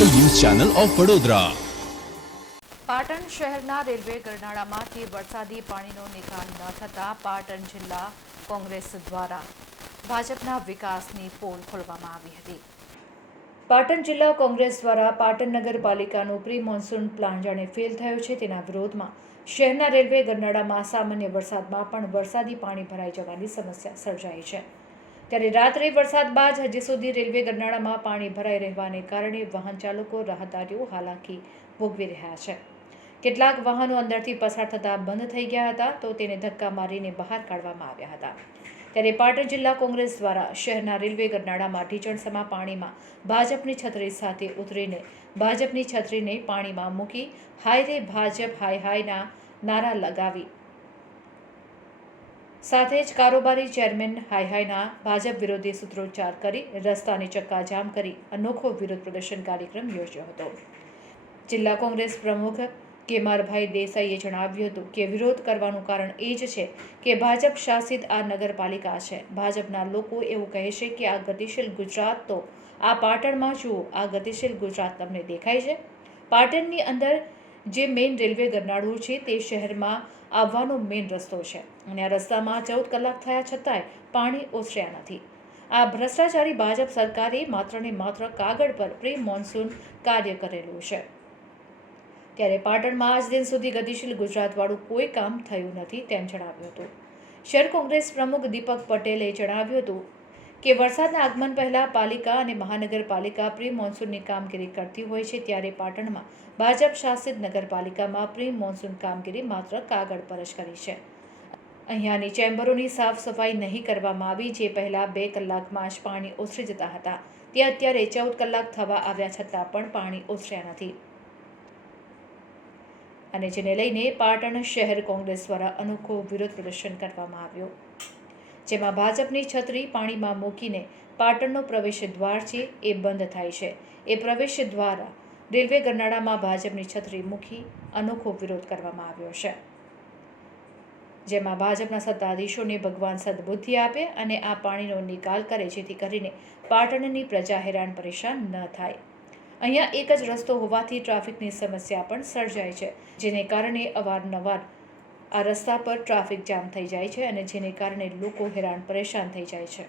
Channel of Vadodara. Patan શહેરના railway ગરનાળામાંથી વરસાદી પાણીનો નિકાલ ન થતાં પાટણ જિલ્લા કોંગ્રેસ દ્વારા ભાજપના વિકાસની પોલ ખોલવામાં આવી હતી. પાટણ જિલ્લા કોંગ્રેસ દ્વારા પાટણ નગરપાલિકાનું પ્રી મોન્સૂન પ્લાન જાણે ફેલ થયો છે તેના વિરોધમાં શહેરના રેલવે ગરનાળામાં સામાન્ય વરસાદમાં પણ વરસાદી પાણી ભરાઈ જવાની સમસ્યા સર્જાઈ છે. ત્યારે રાત્રે વરસાદ બાદ હજી સુધી રેલવે ગરનાળામાં પાણી ભરાઈ રહેવાને કારણે વાહન ચાલકો રાહદારીઓ હાલાકી ભોગવી રહ્યા છે. કેટલાક વાહનો અંદરથી પસાર થતાં બંધ થઈ ગયા હતા તો તેને ધક્કા મારીને બહાર કાઢવામાં આવ્યા હતા. ત્યારે પાટણ જિલ્લા કોંગ્રેસ દ્વારા શહેરના રેલવે ગરનાળામાં ઢીચણસમા પાણીમાં ભાજપની છત્રી સાથે ઉતરીને ભાજપની છત્રીને પાણીમાં મૂકી હાય રે ભાજપ હાય હાયના નારા લગાવી સાથે જ કારોબારી ચેરમેન હાય હાયના ભાજપ વિરોધી સૂત્રોચ્ચાર કરી રસ્તાની ચક્કાજામ કરી અનોખો વિરોધ પ્રદર્શન કાર્યક્રમ યોજ્યો હતો. જિલ્લા કોંગ્રેસ પ્રમુખ કેમારભાઈ દેસાઈએ જણાવ્યું હતું કે વિરોધ કરવાનું કારણ એ જ છે કે ભાજપ શાસિત આ નગરપાલિકા છે. ભાજપના લોકો એવું કહે છે કે આ ગતિશીલ ગુજરાત તો આ પાટણમાં જુઓ, આ ગતિશીલ ગુજરાત તમને દેખાય છે. પાટણની અંદર જે મેઇન રેલવે ગરનાળું છે તે શહેરમાં આવવાનો મેઇન રસ્તો છે. અને આ રસ્તામાં ચૌદ કલાક થયા છતાંય પાણી ઓસર્યા નથી. આ ભ્રષ્ટાચારી ભાજપ સરકારે માત્ર ને માત્ર કાગળ પર પ્રી મોન્સૂન કાર્ય કરેલું છે. ત્યારે પાટણમાં આજ દિન સુધી ગતિશીલ ગુજરાતવાળું કોઈ કામ થયું નથી તેમ જણાવ્યું હતું. શહેર કોંગ્રેસ પ્રમુખ દીપક પટેલે જણાવ્યું હતું કે વરસાદના આગમન પહેલાં પાલિકા અને મહાનગરપાલિકા પ્રી મોન્સૂનની કામગીરી કરતી હોય છે, ત્યારે પાટણમાં ભાજપ શાસિત નગરપાલિકામાં પ્રી મોન્સૂન કામગીરી માત્ર કાગળ પર જ કરી છે. અહીંયાની ચેમ્બરોની સાફ સફાઈ નહીં કરવામાં આવી, જે પહેલાં બે કલાકમાં જ પાણી ઓસરી જતા હતા. તે અત્યારે ચૌદ કલાક થવા આવ્યા છતાં પણ પાણી ઓસર્યા નથી. અને જેને લઈને પાટણ શહેર કોંગ્રેસ દ્વારા અનોખો વિરોધ પ્રદર્શન કરવામાં આવ્યો. જેમાં ભાજપની છત્રી પાણીમાં મૂકીને પાટણનો પ્રવેશ દ્વાર છે એ બંધ થાય છે. એ પ્રવેશ દ્વારા રેલવે ગરનાળામાં ભાજપની છત્રી મૂકી અનોખો વિરોધ કરવામાં આવ્યો છે. જેમાં ભાજપના સત્તાધીશોને ભગવાન સદબુદ્ધિ આપે અને આ પાણીનો નિકાલ કરે જેથી કરીને પાટણની પ્રજા હેરાન પરેશાન ન થાય. અહીંયા એક જ રસ્તો હોવાથી ટ્રાફિકની સમસ્યા પણ સર્જાય છે, જેને કારણે અવારનવાર આ રસ્તા પર ટ્રાફિક જામ થઈ જાય છે અને જેને કારણે લોકો હેરાન પરેશાન થઈ જાય છે.